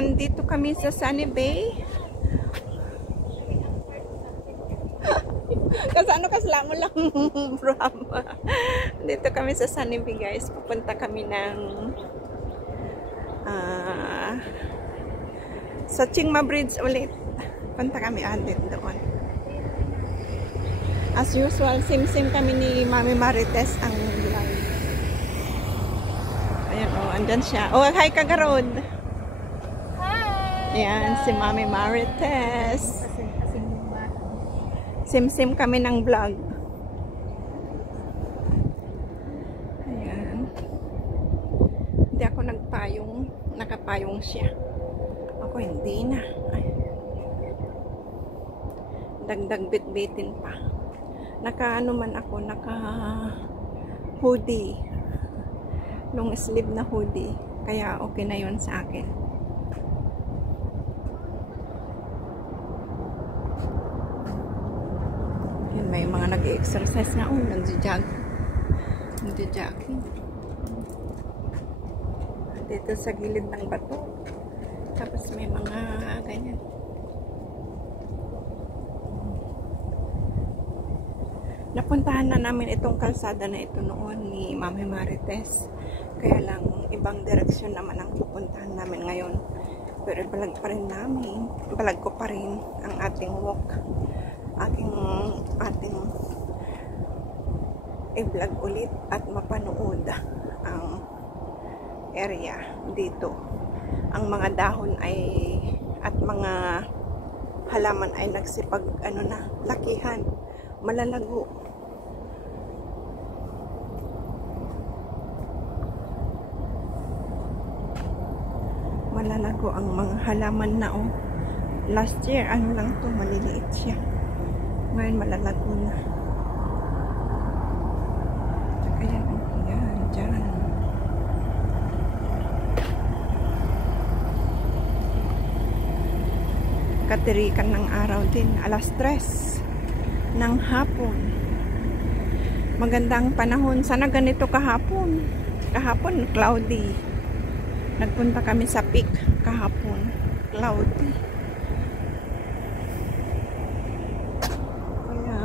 andito kami sa Sunny Bay. Kasano kasla mo lang, brava. Dito kami sa Sunny Bay, guys. Pupunta kami ng sa Chingma Bridge ulit. Punta kami dito doon. As usual, sim-sim kami ni Mami Marites ang vlog. Ayan, oh, andyan siya. Oh, hi, Kagarod. Hi! Ayan, si Mami Marites. Sim-sim kami ng vlog. Ayan. Hindi ako nagpayong. Nakapayong siya. Ako hindi na. Ay. Dagdag bit-bitin pa. Naka-ano man ako, naka-hoodie. Long sleeve na hoodie. Kaya okay na yun sa akin. Yan, may mga nag-exercise na. Oh, nag-jog. Nag-jogging. Dito sa gilid ng bato. Tapos may mga ganyan. Napuntahan na namin itong kalsada na ito noon ni Mami Marites. Kaya lang, ibang direksyon naman ang pupuntahan namin ngayon. Pero ibalag pa rin namin. Ibalag ko pa rin ang ating walk. Ating i-vlog ulit at mapanood ang area dito. Ang mga dahon ay at mga halaman ay nagsipag lakihan. Malalago. Malalago ang mga halaman na last year lang to, maliliit siya. Ngayon malalago na. Ayan, dyan. Katirikan ng araw din, alas 3 ng hapon. Magandang panahon. Sana ganito kahapon. Kahapon, cloudy. Nagpunta kami sa peak kahapon. Cloudy. Kaya,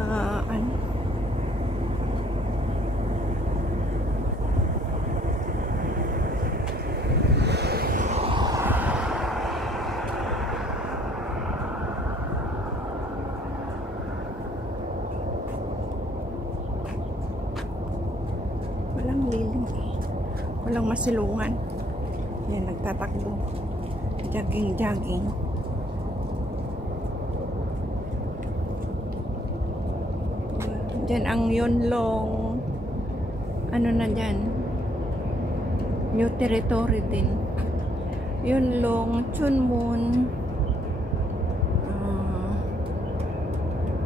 walang liling eh. Walang masilungan. Yan, nagtatakbo. Jogging. Diyan ang Yunlong na dyan. New territory din. Yunlong, Chunmun,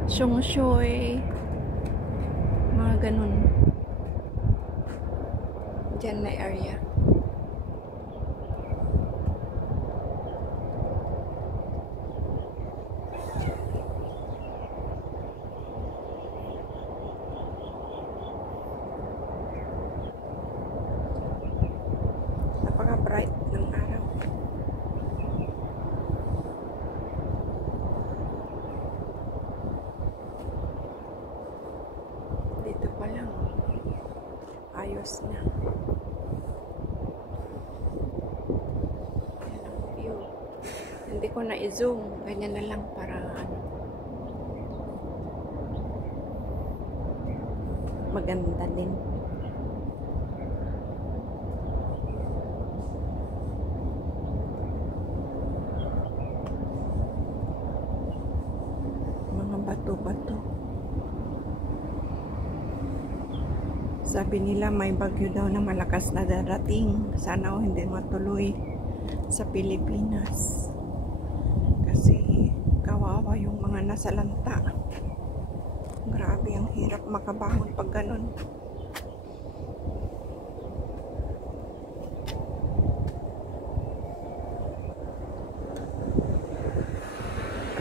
Sungshoy, mga ganun. Diyan na area. Napaka-bright ng araw. Dito pa lang. Ayos na. Hindi ko na i-zoom. Ganyan na lang para maganda din. Mga bato-bato. Sabi nila may bagyo daw na malakas na darating. Sana hindi matuloy sa Pilipinas. Kasi kawawa yung mga nasalanta. Grabe, ang hirap makabangon pag ganun.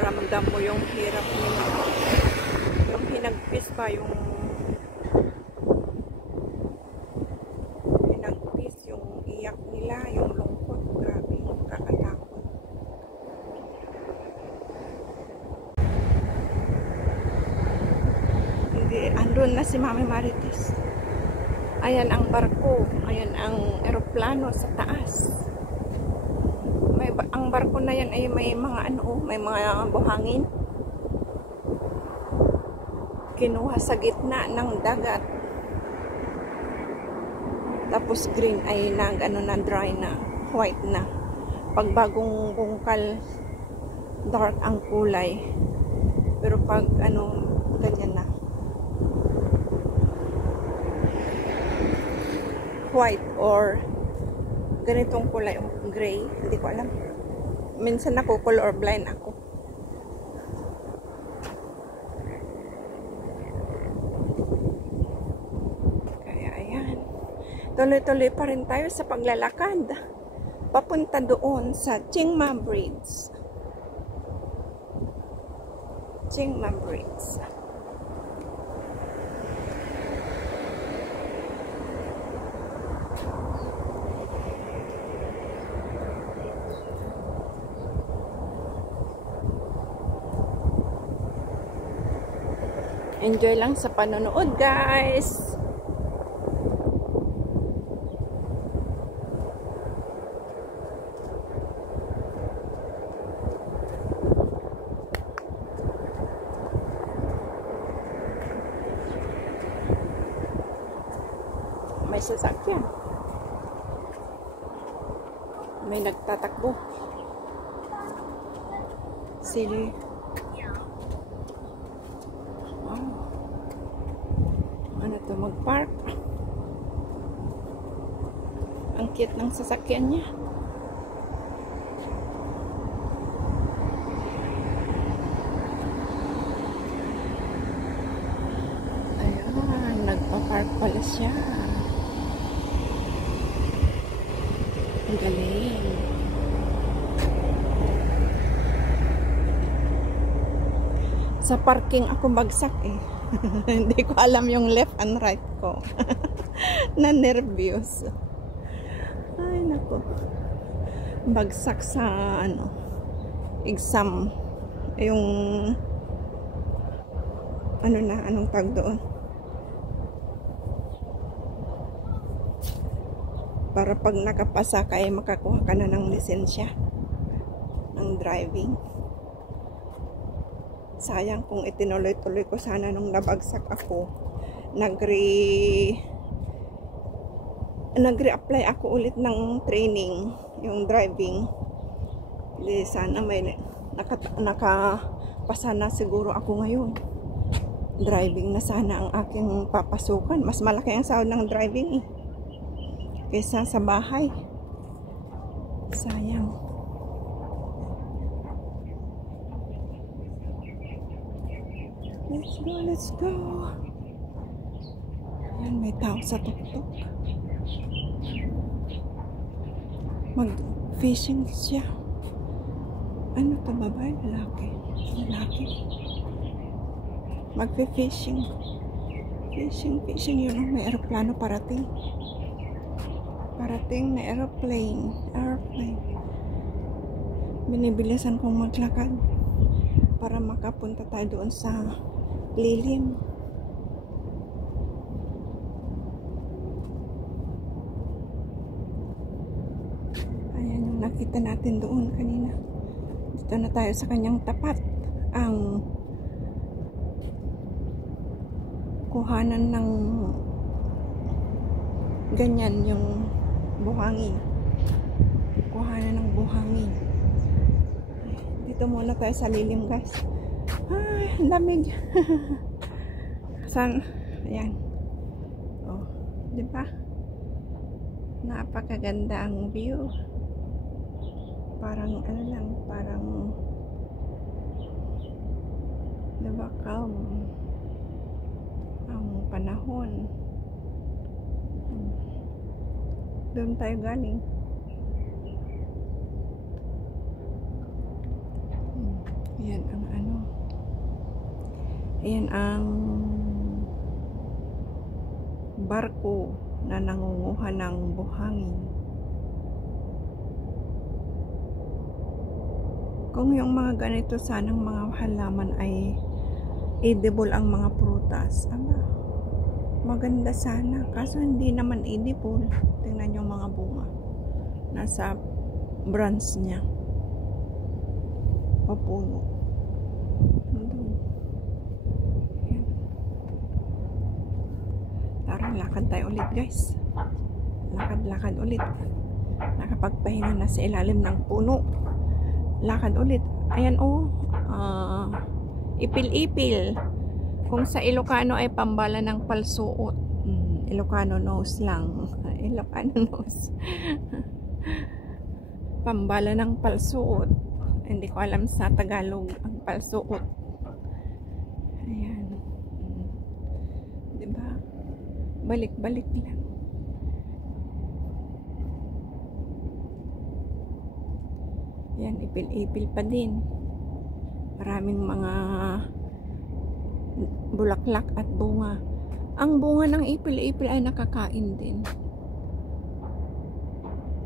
Ramdam mo yung hirap nila. Yung hinagpis pa, yung hinagpis, yung iyak nila, yung lungkot. Grabe, kakatakot. Nandun na si Mami Marites. Ayan ang barko. Ayan ang eroplano sa taas. Ang barko na yan ay may mga may mga buhangin. Kinuha sa gitna ng dagat. Tapos green ay na dry na, white na. Pag bagong bungkal, dark ang kulay. Pero pag ganyan na. White or ganitong kulay, gray, hindi ko alam. Minsan ako color blind ako. Kaya ayan. Tuloy-tuloy pa rin tayo sa paglalakad. Papunta doon sa Chiang Mai Bridge. Chiang Mai Bridge. Enjoy lang sa panonood, guys. May sasakyan. May nagtatakbo. Sili. Mag-park. Ang cute ng sasakyan niya. Ayan, nagpa-park pala siya. Ang galing. Sa parking ako bagsak eh. Hindi ko alam yung left and right ko. Na-nervyos. Ay, nako. Bagsak sa, exam. Yung, anong tag doon? Para pag nakapasa ka, ay makakuha ka na ng lisensya. Ng driving. Sayang kung itinuloy-tuloy ko sana nung nabagsak ako. Nagre-apply ako ulit ng training, yung driving. Di sana may nakapasa na siguro ako ngayon. Driving na sana ang aking papasukan. Mas malaki ang sahod ng driving kaysa sa bahay. Sayang. Let's go. Ayan, may tao sa tuktok. Mag-fishing siya. Ano to, babae? Lalaki. Lalaki. Mag-fishing. Fishing. Yun, may aeroplano parating. Parating na aeroplane. Binibilisan kong maglakad para makapunta tayo doon sa lilim. Ayan yung nakita natin doon kanina. Dito na tayo sa kanyang tapat. Ang kuhanan ng ganyan yung buhangin. Kuhanan ng buhangin. Dito muna tayo sa lilim, guys. Ay, lamig. Ayan. Oh, di ba? Napakaganda ang view. Parang parang di ba, calm ang panahon. Doon tayo galing. Ayan ang ayan ang barko na nangunguha ng buhangin. Kung yung mga ganito sanang mga halaman ay edible ang mga prutas, Maganda sana. Kaso hindi naman edible. Tingnan yung mga bunga. Nasa branch niya. Papuno. Andun. Ayan. Tara, lakad tayo ulit guys. Lakad-lakad ulit. Nakapagpahinga na sa ilalim ng puno. Lakad ulit. Ayan ipil-ipil. Kung sa Ilocano ay pambala ng palsuot. Ilocano nose lang. Ilocano nose. Pambala ng palsuot. Hindi ko alam sa Tagalog ang palsuot. Ayan. Diba? Balik-balik lang. Yan, ipil-ipil pa din. Maraming mga bulaklak at bunga. Ang bunga ng ipil-ipil ay nakakain din.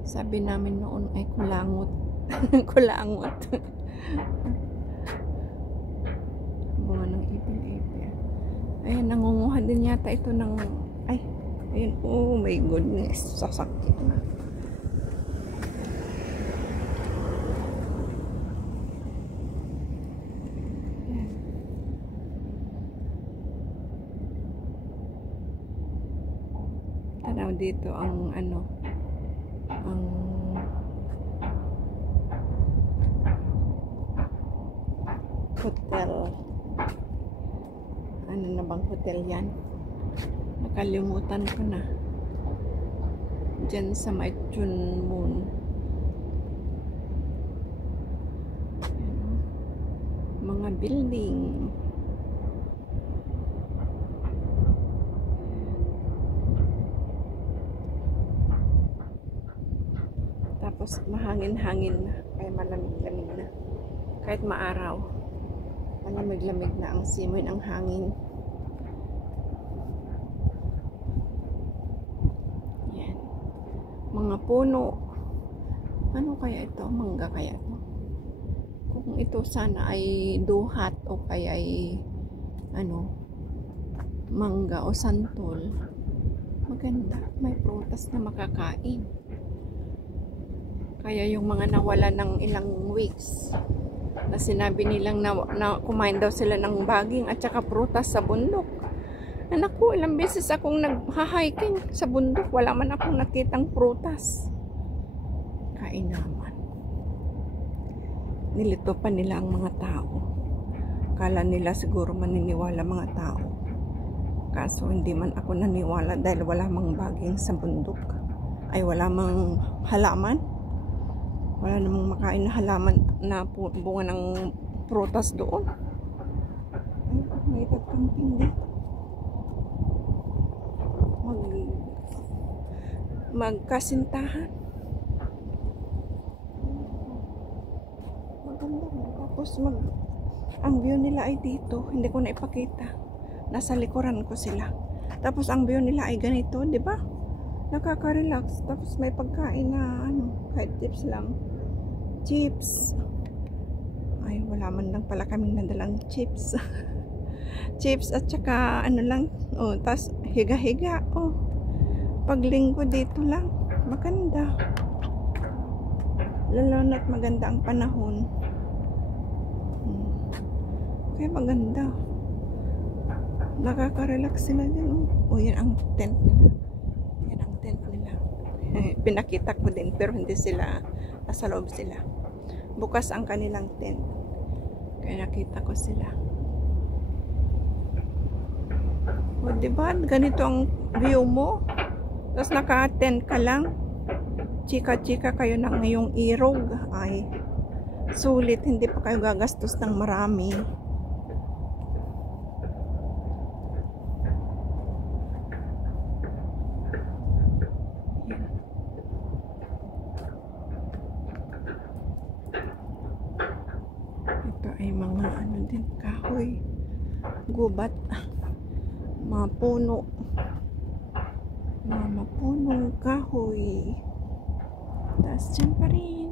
Sabi namin noon ay kulangot. Kulangot. Bunga ng ipil-ipil. Ayan, nangunguha din yata ito ng... Ay, ayun. Oh my goodness. Sasakit na. Tanaw dito ang ang hotel. Ano na bang hotel yan? Nakalimutan ko na. Diyan sa Maichun Moon. Mga building. Tapos mahangin-hangin na, kaya malamig-lamig na. Kahit maaraw, malamig-lamig na ang simoy ng hangin. Yan. Mga puno. Ano kaya ito? Mangga kaya ito? Kung ito sana ay duhat o kaya ay mangga o santol, maganda. May prutas na makakain. Kaya yung mga nawala ng ilang weeks na sinabi nilang na kumain daw sila ng baging at saka prutas sa bundok. Anak ko, ilang beses akong nag-hiking sa bundok. Wala man akong nakitang prutas. Kain naman. Nilito pa nila ang mga tao. Kala nila siguro maniniwala mga tao. Kaso hindi man ako naniwala dahil wala mang baging sa bundok. Ay wala mang halaman. Wala namang makain na halaman na bunga ng prutas doon. Ay, may camping dito. Magkasintahan. Maganda na. Tapos ang view nila ay dito. Hindi ko na ipakita. Nasa likuran ko sila. Tapos ang view nila ay ganito, di ba? Nakaka-relax. Tapos may pagkain na kahit chips lang. Chips. Ay, wala man lang pala kaming nadalang chips. Chips at saka lang. Oh, tas higa-higa. Oh. Paglinggo dito lang. Maganda. Lalo na't maganda ang panahon. Kaya maganda. Nakaka-relax sila dyan. Oh, yan ang tent nila. Yan ang tent nila. Pinakita ko din pero hindi sila nasa loob sila. Bukas ang kanilang tent. Kaya nakita ko sila. O, diba? Ganito ang view mo. Tapos naka-tent ka lang. Chika-chika kayo ng ngayong irog. Ay, sulit. Hindi pa kayo gagastos ng marami. Ay mga din, kahoy, gubat, mga puno, mga punong kahoy. Tapos dyan pa rin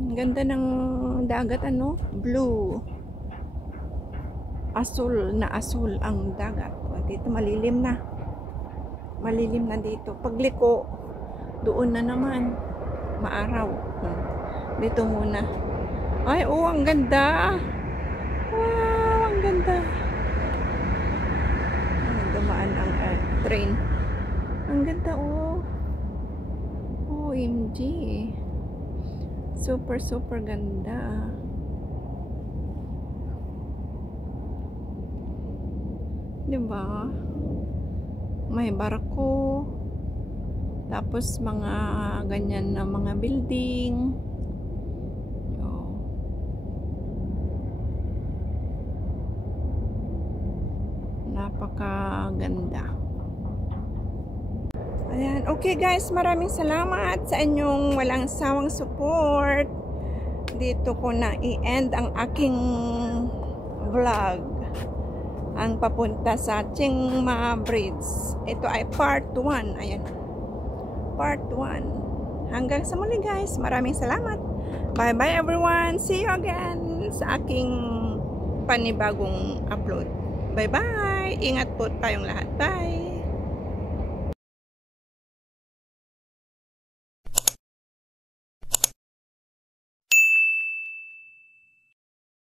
ang ganda ng dagat, blue, asul na asul ang dagat. dito malilim na. Malilim na dito. Pagliko, doon na naman. Maaraw. Dito muna. Ay, oh, ang ganda. Wow, ang ganda. Ay, dumaan ang train. Ang ganda, oh. OMG. Super, super ganda. Diba? May barko. Tapos mga ganyan na mga building. Oh. Napakaganda. Ayan. Okay guys, maraming salamat sa inyong walang sawang support. Dito ko na i-end ang aking vlog. Ang papunta sa Chiang Mai Bridge. Ito ay part 1. Ayan. Part 1. Hanggang sa muli guys. Maraming salamat. Bye bye everyone. See you again sa aking panibagong upload. Bye bye. Ingat po tayong lahat. Bye.